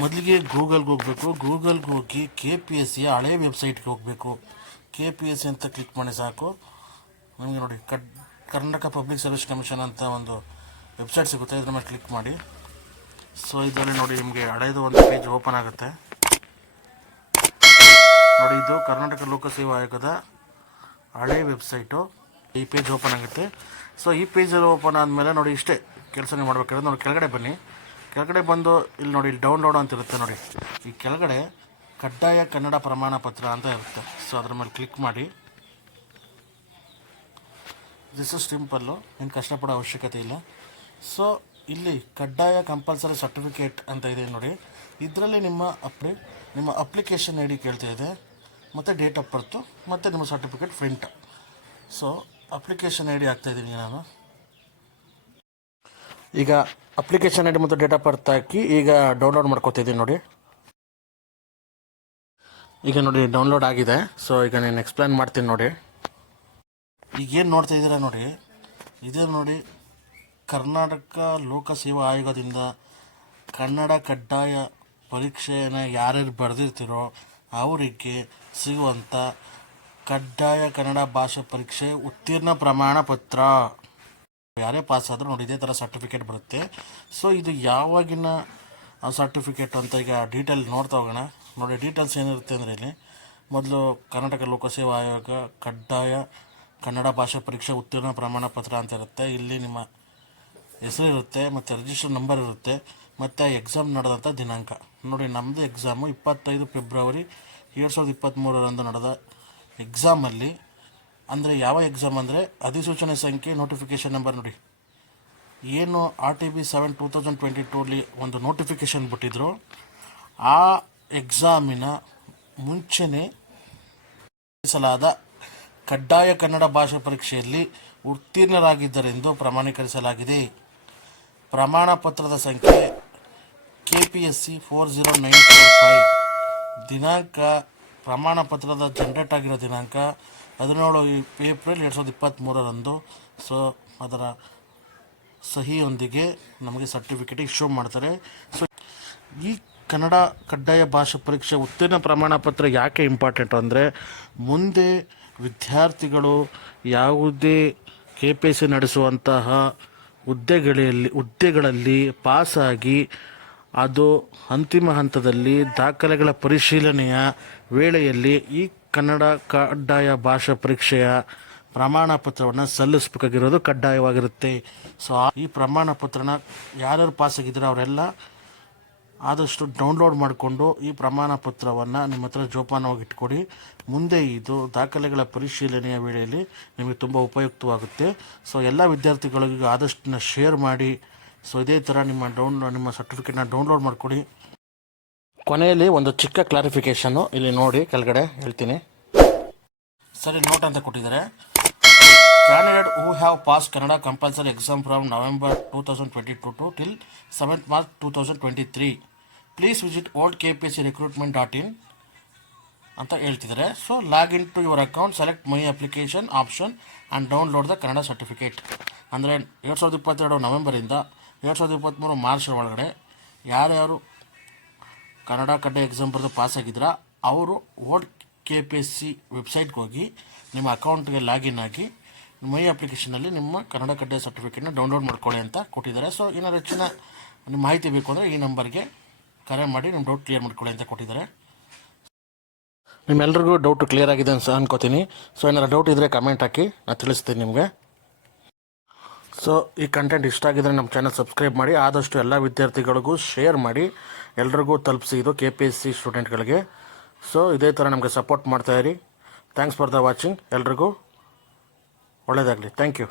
ಮೊದಲಿಗೆ ಗೂಗಲ್ಗೆ ಹೋಗಬೇಕು. ಗೂಗಲ್ಗೆ ಹೋಗಿ KPSCಯ ಹಳೆ ವೆಬ್ಸೈಟ್ಗೆ ಹೋಗಬೇಕು. KPSC ಅಂತ ಕ್ಲಿಕ್ ಮಾಡಿ ಸಾಕು. ನಿಮಗೆ ನೋಡಿ ಕರ್ನಾಟಕ ಪಬ್ಲಿಕ್ ಸರ್ವಿಸ್ ಕಮಿಷನ್ ಅಂತ ಒಂದು ವೆಬ್ಸೈಟ್ ಸಿಗುತ್ತೆ. ಇದ್ರ ಮೇಲೆ ಕ್ಲಿಕ್ ಮಾಡಿ. ಸೊ ಇದರಲ್ಲಿ ನೋಡಿ ನಿಮಗೆ ಹಳೇದು ಒಂದು ಪೇಜ್ ಓಪನ್ ಆಗುತ್ತೆ. ನೋಡಿ ಇದು ಕರ್ನಾಟಕ ಲೋಕಸೇವಾ ಆಯೋಗದ ಹಳೆ ವೆಬ್ಸೈಟು. ಈ ಪೇಜ್ ಓಪನ್ ಆಗುತ್ತೆ. ಸೊ ಈ ಪೇಜಲ್ಲಿ ಓಪನ್ ಆದಮೇಲೆ ನೋಡಿ ಇಷ್ಟೇ ಕೆಲಸ ನೀವು ಮಾಡಬೇಕಾದ್ರೆ ನೋಡಿ ಕೆಳಗಡೆ ಬನ್ನಿ. ಕೆಳಗಡೆ ಬಂದು ಇಲ್ಲಿ ನೋಡಿ ಇಲ್ಲಿ ಡೌನ್ಲೋಡ್ ಅಂತ ಇರುತ್ತೆ. ನೋಡಿ ಈ ಕೆಳಗಡೆ ಕಡ್ಡಾಯ ಕನ್ನಡ ಪ್ರಮಾಣ ಪತ್ರ ಅಂತ ಇರುತ್ತೆ. ಸೊ ಅದ್ರ ಮೇಲೆ ಕ್ಲಿಕ್ ಮಾಡಿ. ದಿಸ್ ಇಸ್ ಸಿಂಪಲ್ಲು, ಏನು ಕಷ್ಟಪಡೋ ಅವಶ್ಯಕತೆ ಇಲ್ಲ. ಸೊ ಇಲ್ಲಿ ಕಡ್ಡಾಯ ಕಂಪಲ್ಸರಿ ಸರ್ಟಿಫಿಕೇಟ್ ಅಂತ ಇದೆ ನೋಡಿ. ಇದರಲ್ಲಿ ನಿಮ್ಮ ಅಪ್ಲಿಕೇಶನ್ ID ಕೇಳ್ತಾ ಇದೆ, ಮತ್ತು ಡೇಟ್ ಆಫ್ ಬರ್ತು, ಮತ್ತು ನಿಮ್ಮ certificate print. So application ID ಹಾಕ್ತಾಯಿದ್ದೀನಿ ನಾನು. ಈಗ ಅಪ್ಲಿಕೇಶನ್ ID ಮತ್ತು ಡೇಟ್ ಆಫ್ ಬರ್ತ್ ಹಾಕಿ ಈಗ ಡೌನ್ಲೋಡ್ ಮಾಡ್ಕೊತಿದ್ದೀನಿ ನೋಡಿ. ಈಗ ನೋಡಿ ಡೌನ್ಲೋಡ್ ಆಗಿದೆ. ಸೊ ಈಗ ನಾನು ಎಕ್ಸ್ಪ್ಲೇನ್ ಮಾಡ್ತೀನಿ ನೋಡಿ. ಈಗೇನು ನೋಡ್ತಾ ಇದ್ದೀರಾ ನೋಡಿ, ಇದು ನೋಡಿ ಕರ್ನಾಟಕ ಲೋಕಸೇವಾ ಆಯೋಗದಿಂದ ಕನ್ನಡ ಕಡ್ಡಾಯ ಪರೀಕ್ಷೆಯನ್ನು ಯಾರ್ಯಾರು ಬರೆದಿರ್ತೀರೋ ಅವರಿಗೆ ಸಿಗುವಂಥ ಕಡ್ಡಾಯ ಕನ್ನಡ ಭಾಷಾ ಪರೀಕ್ಷೆ ಉತ್ತೀರ್ಣ ಪ್ರಮಾಣ ಪತ್ರ. ಯಾರೇ ಪಾಸ್ ಆದರೂ ನೋಡಿ ಇದೇ ಥರ ಸರ್ಟಿಫಿಕೇಟ್ ಬರುತ್ತೆ. ಸೊ ಇದು ಯಾವಾಗಿನ ಸರ್ಟಿಫಿಕೇಟ್ ಅಂತ ಈಗ ಡೀಟೇಲ್ ನೋಡ್ತಾ ಹೋಗೋಣ. ನೋಡಿ ಡೀಟೇಲ್ಸ್ ಏನಿರುತ್ತೆ ಅಂದರೆ ಇಲ್ಲಿ ಮೊದಲು ಕರ್ನಾಟಕ ಲೋಕಸೇವಾ ಆಯೋಗ ಕಡ್ಡಾಯ ಕನ್ನಡ ಭಾಷಾ ಪರೀಕ್ಷೆ ಉತ್ತೀರ್ಣ ಪ್ರಮಾಣ ಪತ್ರ ಅಂತ ಇರುತ್ತೆ. ಇಲ್ಲಿ ನಿಮ್ಮ ಹೆಸರು ಇರುತ್ತೆ, ಮತ್ತು ರಿಜಿಸ್ಟರ್ ನಂಬರ್ ಇರುತ್ತೆ, ಮತ್ತು ಎಕ್ಸಾಮ್ ನಡೆದಂಥ ದಿನಾಂಕ. ನೋಡಿ ನಮ್ಮದು ಎಕ್ಸಾಮು 25 ಫೆಬ್ರವರಿ 2023 ನಡೆದ ಎಕ್ಸಾಮಲ್ಲಿ, ಅಂದರೆ ಯಾವ ಎಕ್ಸಾಮ್ ಅಂದರೆ ಅಧಿಸೂಚನೆ ಸಂಖ್ಯೆ ನೋಟಿಫಿಕೇಷನ್ ನಂಬರ್ ನೋಡಿ ಏನು RTB 7/2022 ಒಂದು ನೋಟಿಫಿಕೇಷನ್ ಬಿಟ್ಟಿದ್ರು. ಆ ಎಕ್ಸಾಮಿನ ಮುಂಚೆನೇ ನಡೆಸಲಾದ ಕಡ್ಡಾಯ ಕನ್ನಡ ಭಾಷಾ ಪರೀಕ್ಷೆಯಲ್ಲಿ ಉತ್ತೀರ್ಣರಾಗಿದ್ದರೆಂದು ಪ್ರಮಾಣೀಕರಿಸಲಾಗಿದೆ. ಪ್ರಮಾಣ ಪತ್ರದ ಸಂಖ್ಯೆ KPSC 40945. ದಿನಾಂಕ ಪ್ರಮಾಣ ಪತ್ರದ ಜನರೇಟ್ ಆಗಿರೋ ದಿನಾಂಕ 17 ಏಪ್ರಿಲ್ 2023. ಸೊ ಅದರ ಸಹಿಯೊಂದಿಗೆ ನಮಗೆ ಸರ್ಟಿಫಿಕೇಟ್ ಇಶ್ಯೂ ಮಾಡ್ತಾರೆ. ಸೊ ಈ ಕನ್ನಡ ಕಡ್ಡಾಯ ಭಾಷಾ ಪರೀಕ್ಷೆ ಉತ್ತೀರ್ಣ ಪ್ರಮಾಣ ಪತ್ರ ಯಾಕೆ ಇಂಪಾರ್ಟೆಂಟ್ ಅಂದರೆ, ಮುಂದೆ ವಿದ್ಯಾರ್ಥಿಗಳು ಯಾವುದೇ KPSC ನಡೆಸುವಂತಹ ಹುದ್ದೆಗಳಲ್ಲಿ ಪಾಸಾಗಿ ಅದು ಅಂತಿಮ ಹಂತದಲ್ಲಿ ದಾಖಲೆಗಳ ಪರಿಶೀಲನೆಯ ವೇಳೆಯಲ್ಲಿ ಈ ಕನ್ನಡ ಕಡ್ಡಾಯ ಭಾಷಾ ಪರೀಕ್ಷೆಯ ಪ್ರಮಾಣ ಪತ್ರವನ್ನು ಸಲ್ಲಿಸಬೇಕಾಗಿರೋದು ಕಡ್ಡಾಯವಾಗಿರುತ್ತೆ. ಸೊ ಈ ಪ್ರಮಾಣ ಪತ್ರನ ಯಾರ್ಯಾರು ಪಾಸಾಗಿದ್ದಾರೆ ಅವರೆಲ್ಲ ಆದಷ್ಟು ಡೌನ್ಲೋಡ್ ಮಾಡಿಕೊಂಡು ಈ ಪ್ರಮಾಣ ಪತ್ರವನ್ನು ನಿಮ್ಮ ಹತ್ರ ಜೋಪಾನವಾಗಿ ಇಟ್ಕೊಡಿ. ಮುಂದೆ ಇದು ದಾಖಲೆಗಳ ಪರಿಶೀಲನೆಯ ವೇಳೆಯಲ್ಲಿ ನಿಮಗೆ ತುಂಬ ಉಪಯುಕ್ತವಾಗುತ್ತೆ. ಸೊ ಎಲ್ಲ ವಿದ್ಯಾರ್ಥಿಗಳಿಗೂ ಆದಷ್ಟು ಶೇರ್ ಮಾಡಿ. ಸೊ ಇದೇ ಥರ ನಿಮ್ಮ ಸರ್ಟಿಫಿಕೇಟ್ನ ಡೌನ್ಲೋಡ್ ಮಾಡಿಕೊಡಿ. ಕೊನೆಯಲ್ಲಿ ಒಂದು ಚಿಕ್ಕ ಕ್ಲಾರಿಫಿಕೇಷನ್ನು ಇಲ್ಲಿ ನೋಡಿ ಕೆಳಗಡೆ ಹೇಳ್ತೀನಿ. ಸರಿ, ನೋಟ್ ಅಂತ ಕೊಟ್ಟಿದ್ದಾರೆ. Candidate who have pass Kannada compulsory exam from November 2022 till 7th March 2023 please visit old KPSC recruitment.in ಅಂತ ಹೇಳ್ತಿದ್ದಾರೆ. So login to your account, select my application option and download the Kannada certificate. ಅಂದರೆ 2022 ನವೆಂಬರಿಂದ 2023 ಮಾರ್ಚ್ ಒಳಗಡೆ ಯಾರ್ಯಾರು ಕನ್ನಡ ಕಡ್ಡಾಯ exam ಬರೆದು ಪಾಸಾಗಿದ್ದೀರಾ ಅವರು old KPSC ವೆಬ್ಸೈಟ್ಗೆ ಹೋಗಿ ನಿಮ್ಮ ಅಕೌಂಟ್ಗೆ ಲಾಗಿನ್ ಆಗಿ ಮೈ ಅಪ್ಲಿಕೇಶನಲ್ಲಿ ನಿಮ್ಮ ಕನ್ನಡ ಕಡ್ಡಾಯ ಸರ್ಟಿಫಿಕೇಟ್ನ ಡೌನ್ಲೋಡ್ ಮಾಡ್ಕೊಳ್ಳಿ ಅಂತ ಕೊಟ್ಟಿದ್ದಾರೆ. ಸೊ ಏನಾದ್ರು ಹೆಚ್ಚಿನ ನಿಮ್ಮ ಮಾಹಿತಿ ಬೇಕು ಅಂದರೆ ಈ ನಂಬರ್ಗೆ ಕರೆ ಮಾಡಿ ನಿಮ್ಮ ಡೌಟ್ ಕ್ಲಿಯರ್ ಮಾಡ್ಕೊಳ್ಳಿ ಅಂತ ಕೊಟ್ಟಿದ್ದಾರೆ. ನಿಮ್ಮೆಲ್ರಿಗೂ ಡೌಟ್ ಕ್ಲಿಯರ್ ಆಗಿದೆ ಅಂತ ಅನ್ಕೋತೀನಿ. ಸೊ ಏನಾದ್ರು ಡೌಟ್ ಇದ್ದರೆ ಕಮೆಂಟ್ ಹಾಕಿ, ನಾನು ತಿಳಿಸ್ತೀನಿ ನಿಮಗೆ. ಸೊ ಈ ಕಂಟೆಂಟ್ ಇಷ್ಟ ಆಗಿದ್ರೆ ನಮ್ಮ ಚಾನಲ್ ಸಬ್ಸ್ಕ್ರೈಬ್ ಮಾಡಿ, ಆದಷ್ಟು ಎಲ್ಲ ವಿದ್ಯಾರ್ಥಿಗಳಿಗೂ ಶೇರ್ ಮಾಡಿ, ಎಲ್ರಿಗೂ ತಲುಪಿಸಿ ಇದು KPSC ಸ್ಟೂಡೆಂಟ್ಗಳಿಗೆ. ಸೊ ಇದೇ ಥರ ನಮಗೆ ಸಪೋರ್ಟ್ ಮಾಡ್ತಾಯಿರಿ. Thanks for the watching. ಎಲ್ರಿಗೂ ಒಳ್ಳೆಯದಾಗಲಿ. Thank you.